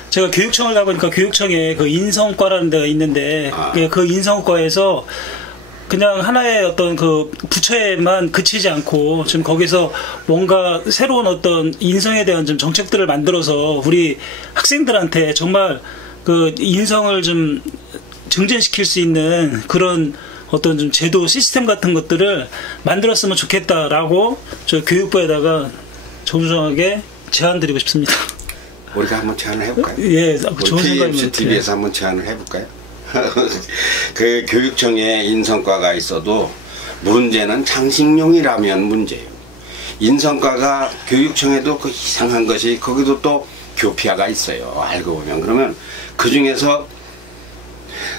제가 교육청을 가보니까 교육청에 그 인성과라는 데가 있는데 그 인성과에서 그냥 하나의 어떤 그 부처에만 그치지 않고 좀 거기서 뭔가 새로운 어떤 인성에 대한 좀 정책들을 만들어서 우리 학생들한테 정말 그 인성을 좀 증진시킬 수 있는 그런 어떤 좀 제도 시스템 같은 것들을 만들었으면 좋겠다라고 저 교육부에다가 정중하게 제안드리고 싶습니다. 우리가 한번 제안을 해볼까요? 예, 좋은 생각입니다. TV에서 한번 제안을 해볼까요? 그 교육청에 인성과가 있어도 문제는 장식용이라면 문제예요. 인성과가 교육청에도 그 이상한 것이 거기도 또 교피아가 있어요. 알고 보면. 그러면 그 중에서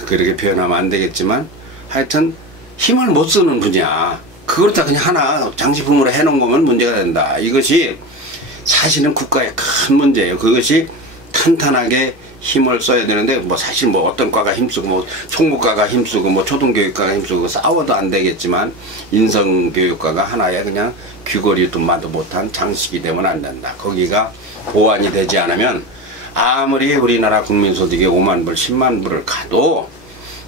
그렇게 표현하면 안 되겠지만 하여튼 힘을 못 쓰는 분야. 그걸 다 그냥 하나 장식품으로 해놓은 거면 문제가 된다. 이것이 사실은 국가의 큰 문제예요. 그것이 탄탄하게 힘을 써야 되는데 뭐 사실 뭐 어떤 과가 힘쓰고 뭐 총무과가 힘쓰고 뭐 초등교육과가 힘쓰고 싸워도 안 되겠지만 인성교육과가 하나의 그냥 귀걸이도 마도 못한 장식이 되면 안 된다. 거기가 보완이 되지 않으면 아무리 우리나라 국민소득이 5만 불 10만 불을 가도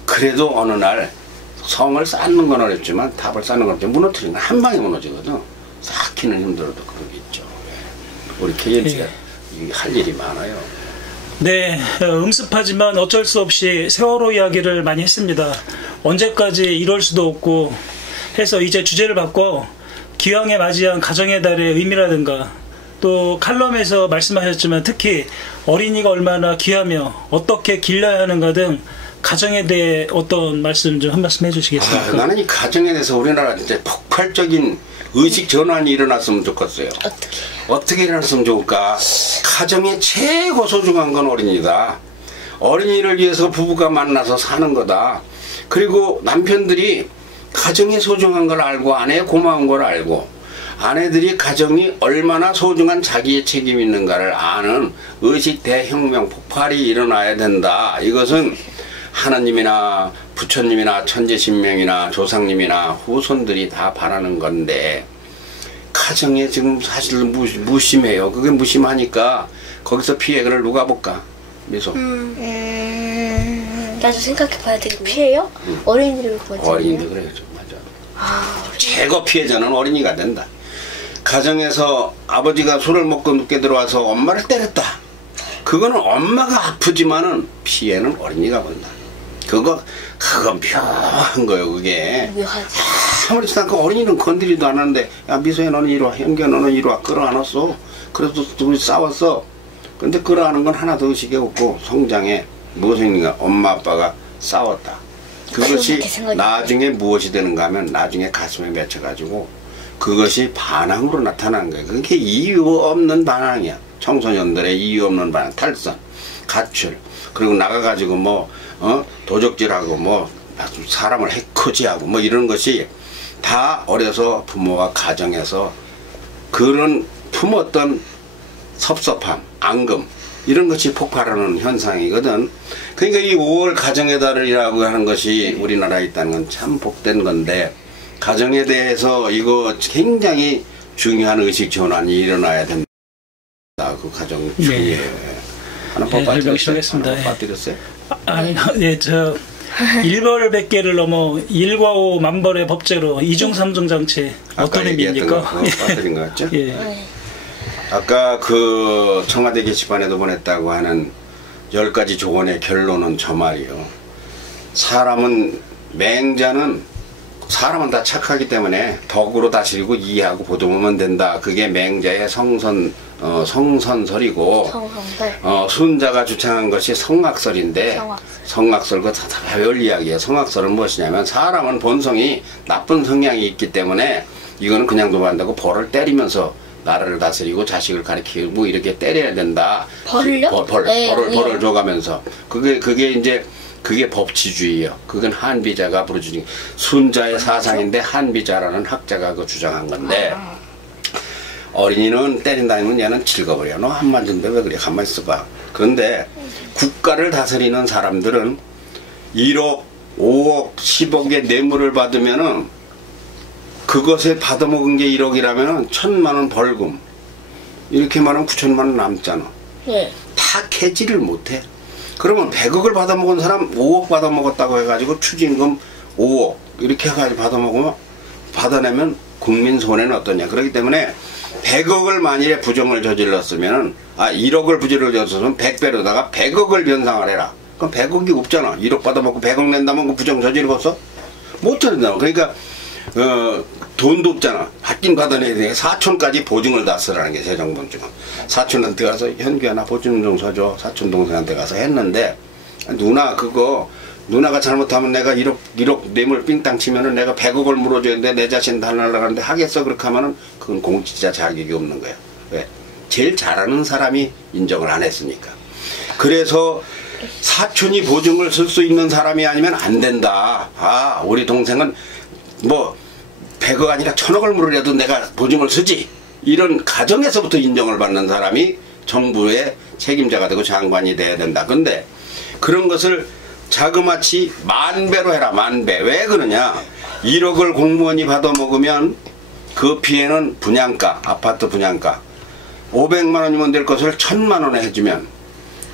그래도 어느 날 성을 쌓는 건 어렵지만 탑을 쌓는 건 어렵지만 무너뜨리는 건 한 방에 무너지거든. 쌓기는 힘들어도 그런 게 있죠. 우리 KMC가 할 일이 많아요. 네, 음습하지만 어쩔 수 없이 세월호 이야기를 많이 했습니다. 언제까지 이럴 수도 없고 해서 이제 주제를 바꿔 기왕에 맞이한 가정의 달의 의미라든가 또 칼럼에서 말씀하셨지만 특히 어린이가 얼마나 귀하며 어떻게 길러야 하는가 등 가정에 대해 어떤 말씀 좀 한 말씀 해주시겠습니까? 나는 이 가정에 대해서 우리나라 진짜 폭발적인 의식 전환이 일어났으면 좋겠어요. 어떻게 일어났으면 좋을까? 가정의 최고 소중한 건 어린이다. 어린이를 위해서 부부가 만나서 사는 거다. 그리고 남편들이 가정이 소중한 걸 알고 아내의 고마운 걸 알고 아내들이 가정이 얼마나 소중한 자기의 책임이 있는가를 아는 의식 대혁명 폭발이 일어나야 된다. 이것은 하나님이나 부처님이나 천지신명이나 조상님이나 후손들이 다 바라는 건데 가정에 지금 사실 무심해요. 그게 무심하니까 거기서 피해를 누가 볼까? 미소. 나도 생각해봐야 되겠네. 피해요? 어린이들을 보지. 어린이들 그래야죠. 맞아. 최고 피해자는 어린이가 된다. 가정에서 아버지가 술을 먹고 늦게 들어와서 엄마를 때렸다. 그거는 엄마가 아프지만은 피해는 어린이가 본다. 그건 묘한 거예요, 그게. 묘하지. 아무렇지도 않고 어린이는 건드리도 않았는데, 야, 미소야, 너는 이리 와. 현기야, 너는 이리 와. 끌어안았어. 그래서 둘이 싸웠어. 근데 끌어안은 건 하나도 의식이 없고, 성장에 무엇인가 엄마, 아빠가 싸웠다. 그것이 나중에 무엇이 되는가 하면, 나중에 가슴에 맺혀가지고, 그것이 반항으로 나타나는 거예요. 그게 이유 없는 반항이야. 청소년들의 이유 없는 반항. 탈선, 가출. 그리고 나가가지고 도적질하고 사람을 해코지하고 이런 것이 다 어려서 부모가 가정에서 그런 품었던 섭섭함, 앙금 이런 것이 폭발하는 현상이거든. 그러니까 이 5월 가정의 달이라고 하는 것이 우리나라에 있다는 건 참 복된 건데 가정에 대해서 이거 굉장히 중요한 의식 전환이 일어나야 된다. 그 가정 중에 하나 빠뜨렸어요? 하겠습니다. 빠뜨렸어요? 아니, 예, 일벌백계를 넘어 1과 5 만벌의 법제로 이중삼중 장치 어떤 의미입니까? 빠뜨린 것 같죠? 예. 아까 그 청와대 게시판에도 보냈다고 하는 10가지 조언의 결론은 저 말이요. 사람은 다 착하기 때문에 덕으로 다스리고 이해하고 보듬으면 된다. 그게 맹자의 성선설이고 성선설. 순자가 주창한 것이 성악설인데 성악설 그거 다 배울 이야기예요. 성악설은 무엇이냐면 사람은 본성이 나쁜 성향이 있기 때문에 이거는 그냥 놓아한다고 벌을 때리면서 나라를 다스리고 자식을 가리키고 이렇게 때려야 된다. 벌을요? 벌을 줘가면서 그게 법치주의예요. 그건 한비자가 부르주니 순자의 사상인데 한비자라는 학자가 그 주장한 건데 어린이는 때린다는 얘는 즐거워요. 너 한 맞은데 왜 그래? 가만히 있어봐. 그런데 국가를 다스리는 사람들은 1억, 5억, 10억의 뇌물을 받으면은 그것에 받아먹은 게 1억이라면은 1,000만 원 벌금 이렇게 말하면 9천만 원 남잖아. 네. 다 캐지를 못해. 그러면 100억을 받아먹은 사람 5억 받아먹었다고 해가지고 추징금 5억 이렇게 해가지고 받아내면 국민 손해는 어떠냐. 그렇기 때문에 100억을 만일에 부정을 저질렀으면 1억을 부정을 저질렀으면 100배로다가 100억을 변상을 해라. 그럼 100억이 없잖아. 1억 받아먹고 100억 낸다면 그 부정 저질렀어? 못 저린다. 그러니까 돈도 없잖아. 받긴 받아내야 돼. 사촌까지 보증을 다 쓰라는 게 세정본증은. 사촌한테 가서 현규야 나 보증 좀 서줘. 사촌 동생한테 가서 했는데 누나가 잘못하면 내가 1억 뇌물 삥땅 치면은 내가 100억을 물어줘야 되는데 내 자신 달라고 하는데 하겠어. 그렇게 하면은 그건 공직자 자격이 없는 거야. 왜? 제일 잘하는 사람이 인정을 안 했으니까. 그래서 사촌이 보증을 쓸 수 있는 사람이 아니면 안 된다. 우리 동생은 100억 아니라 1,000억을 물으려도 내가 보증을 쓰지. 이런 가정에서부터 인정을 받는 사람이 정부의 책임자가 되고 장관이 돼야 된다. 근데 그런 것을 자그마치 10,000배로 해라. 10,000배. 왜 그러냐? 1억을 공무원이 받아먹으면 그 피해는 분양가, 아파트 분양가 500만 원이면 될 것을 1,000만 원에 해주면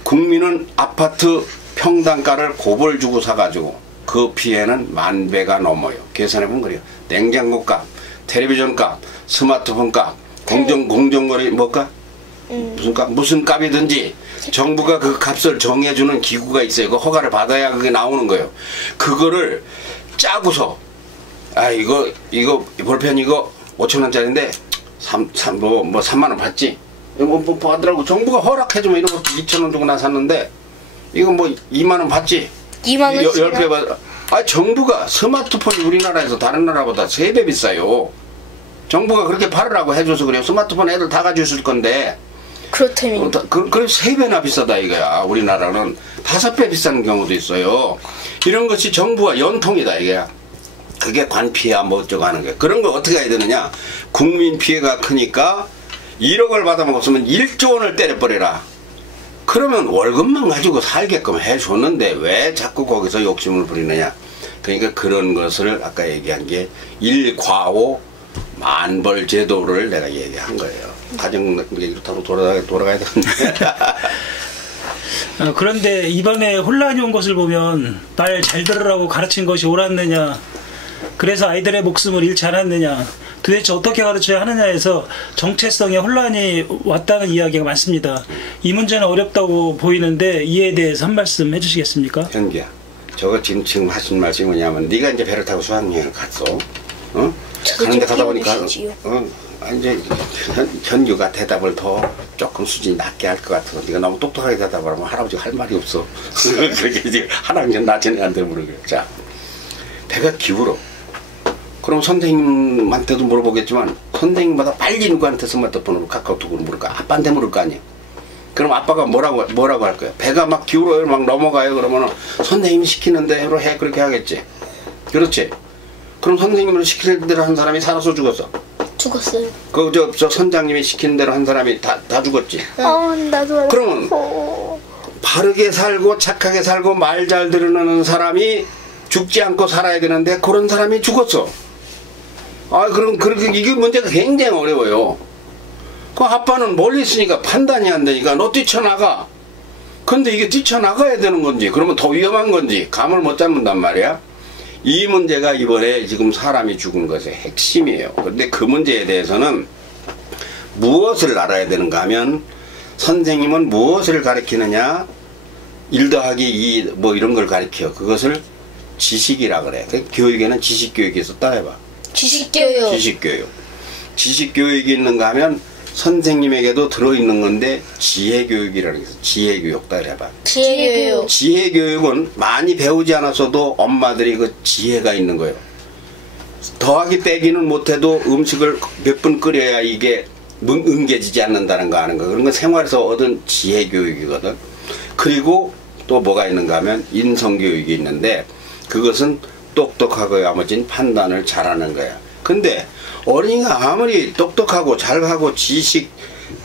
국민은 아파트 평당가를 고벌 주고 사가지고 그 피해는 10,000배가 넘어요. 계산해보면 그래요. 냉장고 값, 텔레비전 값, 스마트폰 값, 공정거래 무슨 값이든지 정부가 그 값을 정해주는 기구가 있어요. 그 허가를 받아야 그게 나오는 거예요. 그거를 짜고서 이거 볼펜 이거 5,000원짜리인데 3만 원 받지? 뭐 받으라고 정부가 허락해주면 이런 거 2,000원 주고 나 샀는데 이거 2만 원 받지? 2만 원씩 10배 받아. 정부가 스마트폰이 우리나라에서 다른 나라보다 3배 비싸요. 정부가 그렇게 팔으라고 해줘서 그래요. 스마트폰 애들 다 가지고 있을 건데. 그렇다면 그래서 3배나 비싸다 이거야. 우리나라는 5배 비싼 경우도 있어요. 이런 것이 정부와 연통이다 이거야. 그게 관피해야 뭐 어쩌고 하는 거야. 그런 거 어떻게 해야 되느냐. 국민 피해가 크니까 1억을 받아먹었으면 1조 원을 때려버려라. 그러면 월급만 가지고 살게끔 해줬는데 왜 자꾸 거기서 욕심을 부리느냐. 그러니까 그런 것을 아까 얘기한 게 1과오 만벌 제도를 내가 얘기한 거예요. 가정 얘기로 돌아가야 되는데. 그런데 이번에 혼란이 온 것을 보면 말 잘 들으라고 가르친 것이 옳았느냐, 그래서 아이들의 목숨을 잃지 않았느냐, 도대체 어떻게 가르쳐야 하느냐에서 정체성의 혼란이 왔다는 이야기가 많습니다. 이 문제는 어렵다고 보이는데 이에 대해서 한 말씀 해주시겠습니까? 현기야, 저거 지금 하신 말씀이 뭐냐면 네가 이제 배를 타고 수학여행을 갔어. 가는데 가다 보니까 이제 현규가 대답을 더 조금 수준이 낮게 할 것 같아서 네가 너무 똑똑하게 대답을 하면 할아버지가 할 말이 없어. 그렇게 이제 하나님 낮은 애한테 물어요. 자, 배가 기울어. 그럼 선생님한테도 물어보겠지만 선생님보다 빨리 누구한테 스마트폰으로 카카오톡으로 물을까? 아빠한테 물을 거 아니야. 그럼 아빠가 뭐라고 할 거야? 배가 막 기울어요, 막 넘어가요. 그러면은 선생님이 시키는 대로 해, 그렇게 하겠지. 그렇지. 그럼 선생님으로 시키는 대로 한 사람이 살아서 죽었어. 죽었어요. 저 선장님이 시키는 대로 한 사람이 다 죽었지. 나도. 그러면 바르게 살고 착하게 살고 말 잘 들으는 사람이 죽지 않고 살아야 되는데 그런 사람이 죽었어. 그럼 그렇게 이게 문제가 굉장히 어려워요. 그 아빠는 멀리 있으니까 판단이 안 되니까 너 뛰쳐나가. 근데 이게 뛰쳐나가야 되는 건지 그러면 더 위험한 건지 감을 못 잡는단 말이야. 이 문제가 이번에 지금 사람이 죽은 것의 핵심이에요. 근데 그 문제에 대해서는 무엇을 알아야 되는가 하면 선생님은 무엇을 가르치느냐 1 더하기 2 뭐 이런 걸 가르쳐. 그것을 지식이라 그래. 교육에는 지식교육이 있었다 해봐. 지식교육. 지식교육. 지식교육이 있는가 하면 선생님에게도 들어있는 건데 지혜교육이라는 게 있어. 지혜교육다 해봐. 지혜교육. 지혜교육은 많이 배우지 않았어도 엄마들이 그 지혜가 있는 거예요. 더하기 빼기는 못해도 음식을 몇 분 끓여야 이게 응개지지 않는다는 거 아는 거. 그런 건 생활에서 얻은 지혜교육이거든. 그리고 또 뭐가 있는가 하면 인성교육이 있는데 그것은 똑똑하고 야무진 판단을 잘하는 거야. 근데 어린이가 아무리 똑똑하고 잘하고 지식,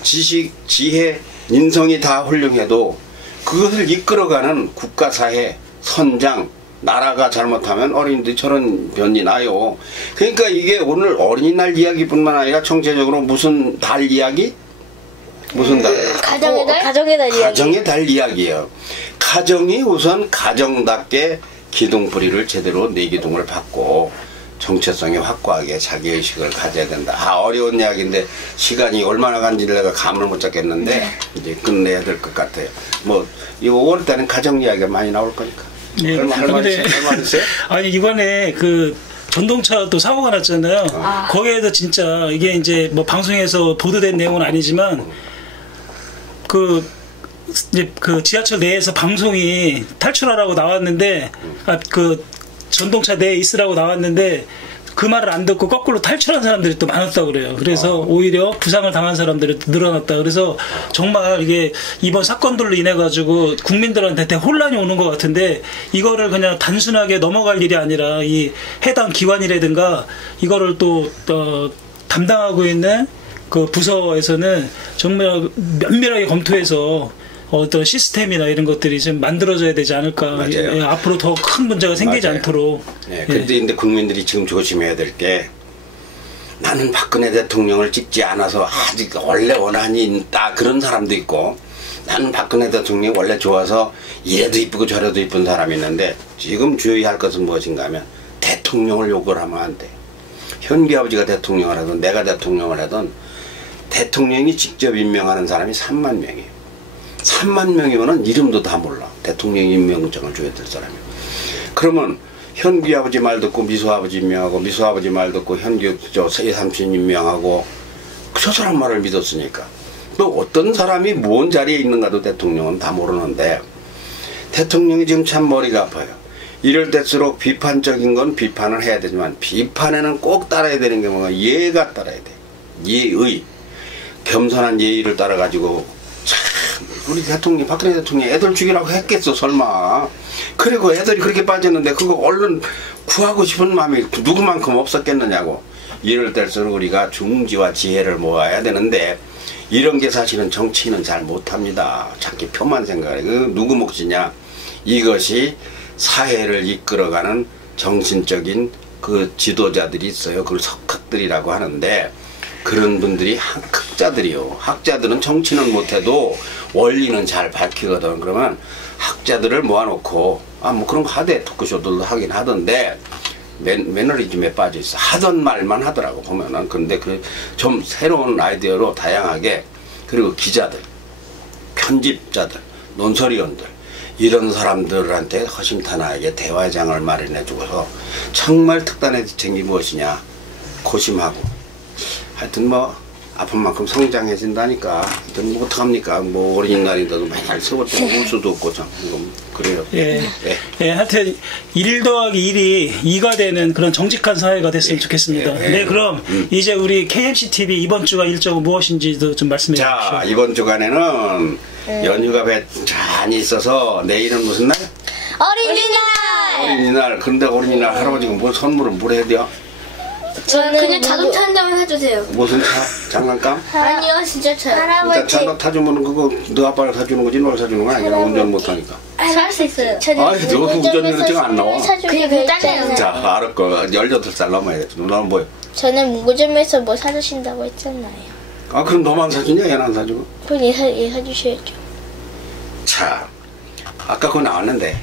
지혜, 인성이 다 훌륭해도 그것을 이끌어가는 국가사회, 선장, 나라가 잘못하면 어린이들이 저런 변이 나요. 그러니까 이게 오늘 어린이날 이야기뿐만 아니라 총체적으로 무슨 달 이야기? 무슨 달? 가정의 달? 가정의 달 이야기. 가정의 달 이야기예요. 가정이 우선 가정답게 기둥뿌리를 제대로 내기둥을 받고 정체성이 확고하게 자기의식을 가져야 된다. 어려운 이야기인데 시간이 얼마나 간지를 내가 감을 못 잡겠는데 이제 끝내야 될 것 같아요. 뭐 이거 5월 달엔 가정 이야기가 많이 나올 거니까. 네, 할 말 있어요? 아니 이번에 그 전동차 또 사고가 났잖아요. 거기에서 진짜 이게 이제 뭐 방송에서 보도된 내용은 아니지만 이제 그 지하철 내에서 방송이 탈출하라고 나왔는데 그 전동차 내에 있으라고 나왔는데 그 말을 안 듣고 거꾸로 탈출한 사람들이 또 많았다고 그래요. 그래서 오히려 부상을 당한 사람들이 늘어났다. 그래서 정말 이게 이번 사건들로 인해 가지고 국민들한테 대혼란이 오는 것 같은데 이거를 그냥 단순하게 넘어갈 일이 아니라 이 해당 기관이라든가 이거를 또 담당하고 있는 그 부서에서는 정말 면밀하게 검토해서 어떤 시스템이나 이런 것들이 좀 만들어져야 되지 않을까. 예, 앞으로 더 큰 문제가 생기지 맞아요. 않도록. 네, 근데 국민들이 지금 조심해야 될 게 나는 박근혜 대통령을 찍지 않아서 아직 원래 원한이 있다 그런 사람도 있고 나는 박근혜 대통령이 원래 좋아서 이래도 이쁘고 저래도 이쁜 사람이 있는데 지금 주의할 것은 무엇인가 하면 대통령을 욕을 하면 안 돼. 현기 아버지가 대통령을 하든 내가 대통령을 하든 대통령이 직접 임명하는 사람이 3만 명이에요. 3만 명이면은 이름도 다 몰라. 대통령 임명장을 줘야 될 사람이. 그러면 현기 아버지 말 듣고 미소 아버지 임명하고 미소 아버지 말 듣고 현기 삼촌 임명하고 저 사람 말을 믿었으니까 또 어떤 사람이 뭔 자리에 있는가도 대통령은 다 모르는데 대통령이 지금 참 머리가 아파요. 이럴 때일수록 비판적인 건 비판을 해야 되지만 비판에는 꼭 따라야 되는 게 뭔가 예가 따라야 돼. 예의. 겸손한 예의를 따라가지고 참 우리 대통령 박근혜 대통령이 애들 죽이라고 했겠어 설마. 그리고 애들이 그렇게 빠졌는데 그거 얼른 구하고 싶은 마음이 누구만큼 없었겠느냐고. 이럴 때일수록 우리가 중지와 지혜를 모아야 되는데 이런 게 사실은 정치인은 잘 못합니다. 자기 표만 생각해. 누구 몫이냐. 이것이 사회를 이끌어가는 정신적인 그 지도자들이 있어요. 그걸 석학들이라고 하는데 그런 분들이 학자들이요. 학자들은 정치는 못해도 원리는 잘 밝히거든. 그러면 학자들을 모아놓고 뭐 그런 거 하대. 토크쇼들도 하긴 하던데 매너리즘에 빠져있어. 하던 말만 하더라고 보면은. 근데 좀 새로운 아이디어로 다양하게 그리고 기자들, 편집자들, 논설위원들 이런 사람들한테 허심탄회하게 대화장을 마련해주고서 정말 특단의 대책이 무엇이냐 고심하고 하여튼 뭐 아픈 만큼 성장해진다니까. 하여튼 뭐 어떡합니까. 뭐 어린이날인데도 맨날 세웠더니 울 수도 없고 참 그래요. 예. 하여튼 1 더하기 1이 2가 되는 그런 정직한 사회가 됐으면 좋겠습니다. 네, 그럼 이제 우리 KMC TV 이번 주간 일정은 무엇인지도 좀 말씀해 주십시오. 자, 이번 주간에는 연휴가 배찬이 있어서 내일은 무슨 날? 어린이날. 근데 어린이날 할아버지가 뭐 선물을 뭘 해야 돼요? 저는 그냥 자동차 한 대만 사주세요. 무슨 차? 장난감? 아니요, 진짜 차요. 진짜 차 타주면 그거 너 아빠가 사주는 거지 너가 사주는 거 아니야? 운전 못하니까. 살 수 있어요. 아이 너 운전면허증 안 나와? 그냥 딸려요. 자 알았고 18살 넘어야 돼. 너는 뭐야? 저는 문구점에서 뭐 사주신다고 했잖아요. 그럼 너만 사주냐? 얘는 안 사주고? 그럼 얘 사주셔야죠. 자 아까 그거 나왔는데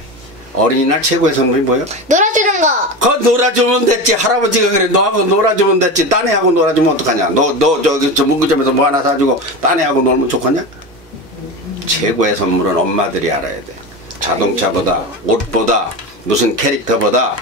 어린이날 최고의 선물이 뭐예요? 놀아주는 거. 그거 놀아주면 됐지. 할아버지가 그래. 너하고 놀아주면 됐지. 딴 애하고 놀아주면 어떡하냐. 너 저기 저 문구점에서 뭐 하나 사주고 딴 애하고 놀면 좋겠냐? 최고의 선물은 엄마들이 알아야 돼. 자동차보다 옷보다 무슨 캐릭터보다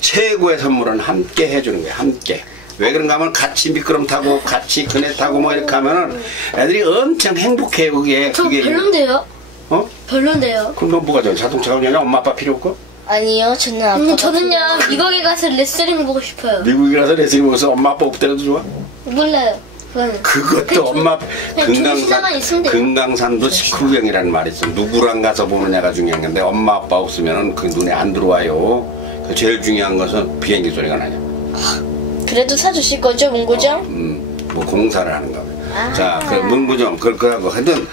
최고의 선물은 함께 해주는 거야. 함께. 왜 그런가 하면 같이 미끄럼 타고 같이 그네 타고 뭐 이렇게 하면은 애들이 엄청 행복해. 그게 저 별론데요? 어? 별론데요? 그럼 너 뭐가 저 자동차가 그냥 엄마 아빠 필요 없고? 아니요, 저는 아빠가. 저는요 미국에 가서 레슬링 보고 싶어요. 미국에 가서 레슬링 보고서 엄마 아빠 없더라도 좋아? 몰라요. 그거는. 그것도 엄마 조시나만 있으면 돼요. 금강산도 식후경이라는 말이 있어. 누구랑 가서 보느냐가 중요한 건데 엄마 아빠 없으면 그 눈에 안 들어와요. 그 제일 중요한 것은 비행기 소리가 나냐. 그래도 사주실 거죠, 문구점? 뭐 공사를 하는가. 자, 그 문구점 그렇고 하여튼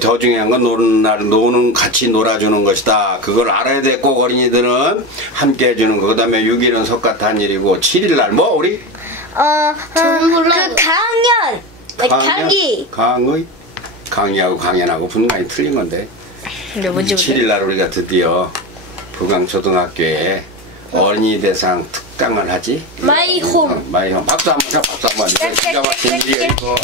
더 중요한 건 노는 같이 놀아주는 것이다. 그걸 알아야 돼. 꼭 어린이들은 함께 해주는 거. 그다음에 6일은 석가탄 일이고 7일 날 뭐 우리 저는 몰라요. 그 강의. 강의하고 강연하고 분간이 틀린 건데. 근데 뭔지 7일 날 우리가 드디어 부강초등학교에 어린이 대상 특강을 하지. 마이홈. 마이홈. 박수 한번 쳐. 박수 한번. 기가 막힌 일이야 이거.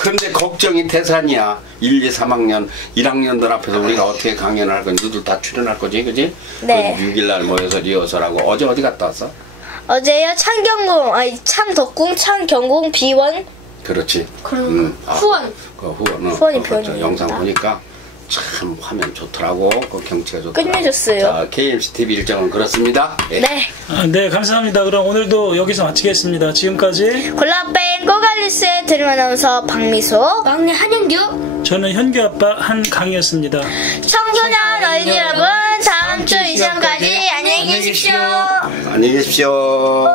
그런데 걱정이 태산이야. 1, 2, 3학년 1학년들 앞에서 우리가 어떻게 강연을 할 건지 너들 다 출연할 거지, 그지? 네. 6일 날 모여서 리허설하고. 어제 어디 갔다 왔어? 어제요, 창덕궁, 창경궁, 비원. 그렇지. 후원. 그 후원. 후원이 그거 표현입니다. 영상 보니까 참 화면 좋더라고. 그 경치가 좋더라고. 끝내줬어요. 자, KMC TV 일정은 그렇습니다. 예. 네. 네, 감사합니다. 그럼 오늘도 여기서 마치겠습니다. 지금까지 골라뺑 꼬갈리스의 드림 아나운서 박미소. 막내 한현규. 저는 현규 아빠 한강이었습니다. 청소년 어린이 여러분, 다음 주 이 시간까지 안녕히 계십시오. 안녕히 계십시오.